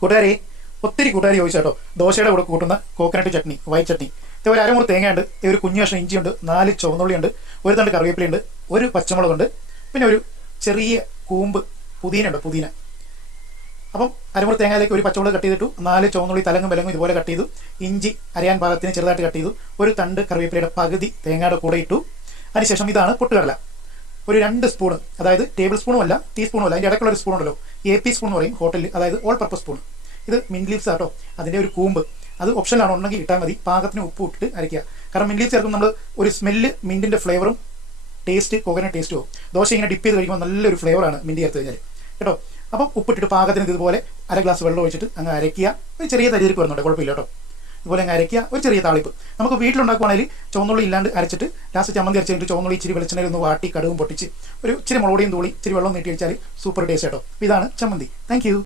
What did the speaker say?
കൂട്ടുകാരി ഒത്തിരി കൂട്ടുകാരി ചോദിച്ചു കേട്ടോ. ദോശയുടെ കൂടെ കൂട്ടുന്ന കോക്കനട്ട് ചട്നി വൈറ്റ് ചട്നി. ഇത് ഒരു അരമുറി തേങ്ങയുണ്ട് ഒരു കുഞ്ഞു കഷ്ണം ഇഞ്ചിയുണ്ട് നാല് ചുവന്നുള്ളിയുണ്ട് ഒരു തണ്ട് കറിവേപ്പിലയുണ്ട് ഒരു പച്ചമുളകുണ്ട് പിന്നെ ഒരു ചെറിയ കൂമ്പ് പുതിനയുണ്ട് പുതിന. അപ്പം അരമുറി തേങ്ങയിലേക്ക് ഒരു പച്ചമുളക് കട്ട് ചെയ്തിട്ടു നാല് ചുവന്നുള്ളി തലങ്ങും വിലങ്ങും ഇതുപോലെ കട്ട് ചെയ്തു ഇഞ്ചി അരയാൻ പാകത്തിന് ചെറുതായിട്ട് കട്ട് ചെയ്തു ഒരു തണ്ട് കറിവേപ്പിലയുടെ പകുതി തേങ്ങയുടെ കൂടെ ഇട്ടു. അതിനുശേഷം ഇതാണ് പൊട്ടുകടല. ഒരു രണ്ട് സ്പൂൺ അതായത് ടേബിൾ സ്പൂണും അല്ല ടീസ്പൂണും അല്ല അതിന്റെ ഇടയ്ക്കുള്ള ഒരു സ്പൂൺ ഉണ്ടല്ലോ. എ പി സ്പൂൺ എന്ന് പറയും ഹോട്ടലിൽ അതായത് ഓൾ പർപ്പസ് സ്പൂൺ ഇത് മിന്റ് ലീവ്സ് ആട്ടോ. അതിന്റെ ഒരു കൂമ്പ്. അത് ഓപ്ഷനിലാണ് ഉണ്ടെങ്കിൽ ഇട്ടാൽ മതി. പാകത്തിന് ഉപ്പ് ഇട്ടിട്ട് അരയ്ക്കുക. കാരണം മിന്റ് ലീവ്സ് ചേർക്കുമ്പോൾ നമ്മൾ ഒരു സ്മെല്ല് മിന്റിന്റെ ഫ്ലേവറും ടേസ്റ്റ് കോക്കനട്ട് ടേസ്റ്റും ദോശ ഇങ്ങനെ ഡിപ്പ് ചെയ്ത് കഴിക്കുമ്പോൾ നല്ലൊരു ഫ്ലേവറാണ് മിന്റ് ചേർത്ത് കഴിഞ്ഞാൽ കേട്ടോ? അപ്പം ഉപ്പിട്ടിട്ട് പാകത്തിന് ഇതുപോലെ അര ഗ്ലാസ് വെള്ളം ഒഴിച്ചിട്ട് അങ്ങ് അരയ്ക്കുക. ഒരു ചെറിയ തരിതിരിക്ക് വരുന്നുണ്ട് കുഴപ്പമില്ല കേട്ടോ. ഇതുപോലെ അങ്ങ് അരയ്ക്കുക. ഒരു ചെറിയ താളിപ്പ്. നമുക്ക് വീട്ടിലുണ്ടാക്കുവാണെങ്കിൽ ചുവന്നുള്ളി ഇല്ലാണ്ട് അരച്ചിട്ട് ലാസ്റ്റ് ചമ്മന്തി അരച്ചിട്ട് ചുവന്നുള്ളി ഇച്ചിരി വെളിച്ചെണ്ണയിൽ ഒന്ന് വാട്ടി കടുവും പൊട്ടിച്ച് ഒരു ഇച്ചിരി മുളകുടിയും തൂളി ഇച്ചിരി വെള്ളം നീട്ടി വെച്ചാൽ സൂപ്പർ ടേസ്റ്റ് കേട്ടോ ഇതാണ് ചമ്മന്തി. താങ്ക്